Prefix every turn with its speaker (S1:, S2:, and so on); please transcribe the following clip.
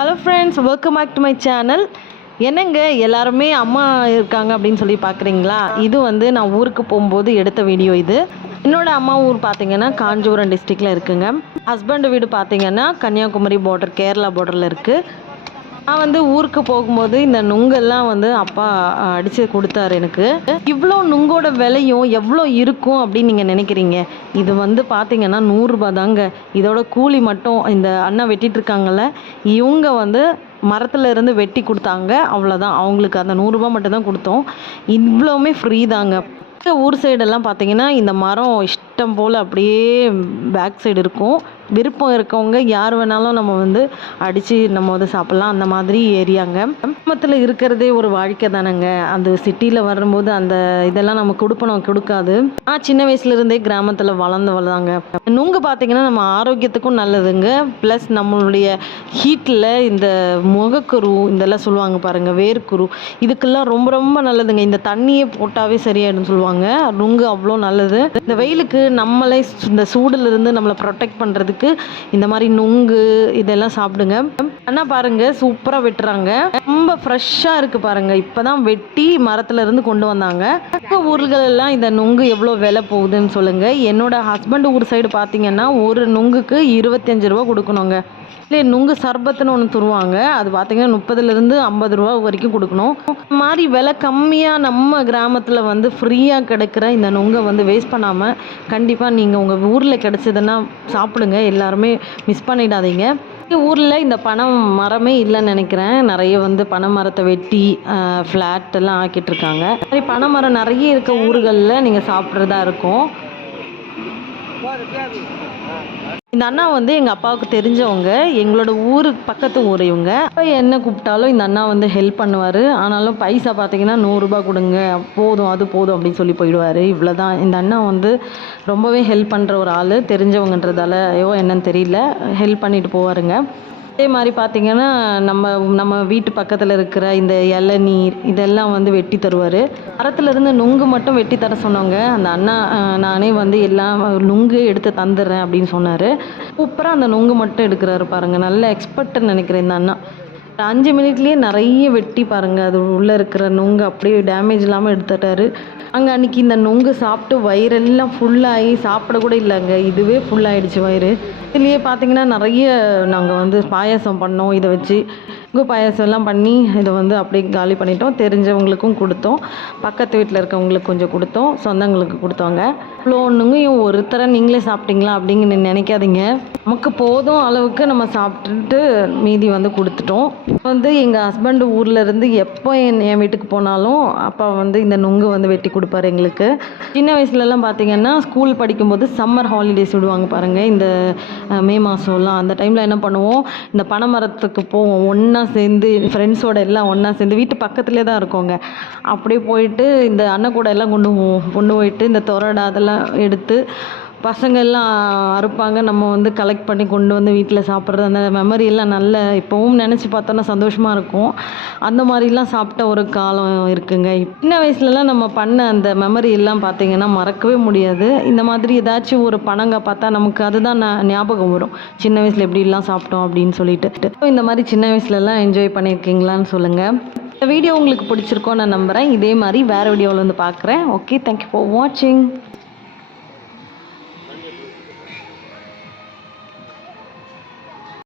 S1: Hello friends welcome back to my channel என்னங்க? எல்லாருமே அம்மா இருக்காங்க அப்படின்னு சொல்லி பார்க்குறீங்களா? இது வந்து நான் ஊருக்கு போகும்போது எடுத்த வீடியோ இது. என்னோடய அம்மா ஊர் பார்த்தீங்கன்னா காஞ்சிபுரம் டிஸ்ட்ரிக்டில் இருக்குங்க. ஹஸ்பண்ட் வீடு பார்த்தீங்கன்னா கன்னியாகுமரி பார்டர் கேரளா பார்டரில் இருக்குது நான் வந்து ஊருக்கு போகும்போது இந்த நுங்கெல்லாம் வந்து அப்பா அடித்து கொடுத்தாரு எனக்கு. இவ்வளோ நுங்கோட விலையும் எவ்வளோ இருக்கும் அப்படின்னு நீங்கள் நினைக்கிறீங்க? இது வந்து பார்த்தீங்கன்னா நூறுரூபா தாங்க. இதோட கூலி மட்டும் இந்த அண்ணா வெட்டிட்டு இருக்காங்கல்ல இவங்க வந்து மரத்துல இருந்து வெட்டி கொடுத்தாங்க. அவ்வளோதான் அவங்களுக்கு அந்த நூறுரூபா மட்டும் தான் கொடுத்தோம். இவ்வளோவுமே ஃப்ரீ தாங்க. ஊர் சைடெல்லாம் பார்த்தீங்கன்னா இந்த மரம் இஷ்டம் போல் அப்படியே பேக் சைடு இருக்கும். விருப்பம் இருக்கவங்க யார் வேணாலும் நம்ம வந்து அடித்து நம்ம வந்து சாப்பிட்லாம். அந்த மாதிரி ஏரியாங்க. கிராமத்தில் இருக்கிறதே ஒரு வாழ்க்கை தானேங்க. அந்த சிட்டியில் வரும்போது அந்த இதெல்லாம் நம்ம கொடுப்பணும் கொடுக்காது. நான் சின்ன வயசுலேருந்தே கிராமத்தில் வளர்ந்து வளர்ந்தாங்க நுங்கு பார்த்தீங்கன்னா நம்ம ஆரோக்கியத்துக்கும் நல்லதுங்க. ப்ளஸ் நம்மளுடைய ஹீட்டில் இந்த முகக்குரு இதெல்லாம் சொல்லுவாங்க பாருங்கள் வேர்க்குரு. இதுக்கெல்லாம் ரொம்ப ரொம்ப நல்லதுங்க. இந்த தண்ணியை போட்டாவே சரியாயிடும் சொல்லுவாங்க. நுங்கு அவ்வளோ நல்லது. இந்த வெயிலுக்கு நம்மளே இந்த சூடுலேருந்து நம்மளை ப்ரொடெக்ட் பண்ணுறதுக்கு இந்த மாதிரி நுங்கு இதெல்லாம் சாப்பிடுங்க. அண்ணா பாருங்க சூப்பராக வெட்டுறாங்க. ரொம்ப ஃப்ரெஷ்ஷாக இருக்குது பாருங்க. இப்போ தான் வெட்டி மரத்துல இருந்து கொண்டு வந்தாங்க. பக்க ஊர்கள் எல்லாம் இந்த நுங்கு எவ்வளோ விலை போகுதுன்னு சொல்லுங்க. என்னோட ஹஸ்பண்ட் ஊர் சைடு பார்த்தீங்கன்னா ஒரு நுங்குக்கு இருபத்தஞ்சு ரூபா கொடுக்கணுங்க. இல்லை நுங்கு சர்பத்துன்னு ஒன்று தருவாங்க. அது பார்த்தீங்கன்னா முப்பதுலேருந்து ஐம்பது ரூபா வரைக்கும் கொடுக்கணும். இந்த மாதிரி விலை கம்மியாக நம்ம கிராமத்தில் வந்து ஃப்ரீயாக கிடைக்கிற இந்த நுங்கை வந்து வேஸ்ட் பண்ணாமல் கண்டிப்பாக நீங்கள் உங்கள் ஊரில் கிடச்சதுன்னா சாப்பிடுங்க. எல்லாருமே மிஸ் பண்ணிடாதீங்க. ஊரில் இந்த பனை மரமே இல்லைன்னு நினைக்கிறேன். நிறைய வந்து பனை மரத்தை வெட்டி ஃப்ளாட் எல்லாம் ஆக்கிட்டு இருக்காங்க. மாதிரி பனை மரம் நிறைய இருக்க ஊர்களில் நீங்கள் சாப்பிட்றதா இருக்கும். இந்த அண்ணா வந்து எங்கள் அப்பாவுக்கு தெரிஞ்சவங்க எங்களோட ஊருக்கு பக்கத்து ஊர் இவங்க. அப்போ என்ன கூப்பிட்டாலும் இந்த அண்ணா வந்து ஹெல்ப் பண்ணுவார். ஆனாலும் பைசா பார்த்தீங்கன்னா நூறுரூபா கொடுங்க போதும் அது போதும் அப்படின்னு சொல்லி போயிடுவார். இவ்வளோ தான் இந்த அண்ணா வந்து ரொம்பவே ஹெல்ப் பண்ணுற ஒரு ஆள். தெரிஞ்சவங்கன்றதால ஐயோ என்னன்னு தெரியல. ஹெல்ப் பண்ணிட்டு போவாருங்க. அதே மாதிரி பார்த்தீங்கன்னா நம்ம நம்ம வீட்டு பக்கத்தில் இருக்கிற இந்த இளநீர் இதெல்லாம் வந்து வெட்டி தருவார். மரத்துலேருந்து நுங்கு மட்டும் வெட்டி தர சொன்னவங்க அந்த அண்ணா நானே வந்து எல்லாம் நுங்கு எடுத்து தந்துடுறேன் அப்படின்னு சொன்னார். சூப்பராக அந்த நுங்கு மட்டும் எடுக்கிறாரு பாருங்கள் நல்ல எக்ஸ்பர்ட்னு நினைக்கிறேன் இந்த அண்ணா. அஞ்சு மினிட்லேயே நிறைய வெட்டி பாருங்கள் அது உள்ளே இருக்கிற நுங்கு அப்படியே டேமேஜ் இல்லாமல் எடுத்துட்டாரு. அங்கே அன்றைக்கி இந்த நுங்கு சாப்பிட்டு வயிறெல்லாம் ஃபுல்லாகி சாப்பிட கூட இல்லைங்க. இதுவே ஃபுல்லாகிடுச்சு வயிறு. இதுலேயே பார்த்தீங்கன்னா நிறைய நாங்கள் வந்து பாயாசம் பண்ணோம். இதை வச்சு இங்கே பாயாசம்லாம் பண்ணி இதை வந்து அப்படியே காலி பண்ணிட்டோம். தெரிஞ்சவங்களுக்கும் கொடுத்தோம். பக்கத்து வீட்டில் இருக்கவங்களுக்கு கொஞ்சம் கொடுத்தோம். சொந்தங்களுக்கு கொடுத்தோங்க. இவ்வளோ நுங்கையும் ஒருத்தரை நீங்களே சாப்பிட்டீங்களா அப்படிங்கன்னு நினைக்காதீங்க. நமக்கு போதும் அளவுக்கு நம்ம சாப்பிட்டுட்டு மீதி வந்து கொடுத்துட்டோம். வந்து எங்கள் ஹஸ்பண்டு ஊரில் இருந்து எப்போ என் என் வீட்டுக்கு போனாலும் அப்பா வந்து இந்த நுங்கு வந்து வெட்டி கொடுப்பாரு எங்களுக்கு. சின்ன வயசுலலாம் பார்த்தீங்கன்னா ஸ்கூல் படிக்கும்போது சம்மர் ஹாலிடேஸ் விடுவாங்க பாருங்கள் இந்த மே மாதம்லாம் அந்த டைமில் என்ன பண்ணுவோம்? இந்த பனைமரத்துக்கு போவோம். ஒன்றா சேர்ந்து ஃப்ரெண்ட்ஸோட எல்லாம் ஒன்றா சேர்ந்து வீட்டு பக்கத்துலேயே தான் இருக்கோங்க. அப்படியே போயிட்டு இந்த அண்ணன் கூட எல்லாம் கொண்டு போவோம் கொண்டு போயிட்டு இந்த தொரடை அதெல்லாம் எடுத்து பசங்கள்லாம் அறுப்பாங்க. நம்ம வந்து கலெக்ட் பண்ணி கொண்டு வந்து வீட்டில் சாப்பிட்றது. அந்த மெமரி எல்லாம் நல்ல இப்போவும் நினச்சி பார்த்தோன்னா சந்தோஷமாக இருக்கும். அந்த மாதிரிலாம் சாப்பிட்ட ஒரு காலம் இருக்குங்க. சின்ன வயசுலலாம் நம்ம பண்ண அந்த மெமரி எல்லாம் பார்த்தீங்கன்னா மறக்கவே முடியாது. இந்த மாதிரி ஏதாச்சும் ஒரு பணங்க பார்த்தா நமக்கு அதுதான் ஞாபகம் வரும். சின்ன வயசில் எப்படிலாம் சாப்பிட்டோம் அப்படின்னு சொல்லிட்டு. இந்த மாதிரி சின்ன வயசுலலாம் என்ஜாய் பண்ணியிருக்கீங்களான்னு சொல்லுங்கள் இந்த வீடியோ உங்களுக்கு பிடிச்சிருக்கோன்னு நான் நம்புகிறேன் இதே மாதிரி வேறு வீடியோவில் வந்து பார்க்குறேன். ஓகே தேங்க்யூ ஃபார் வாட்சிங்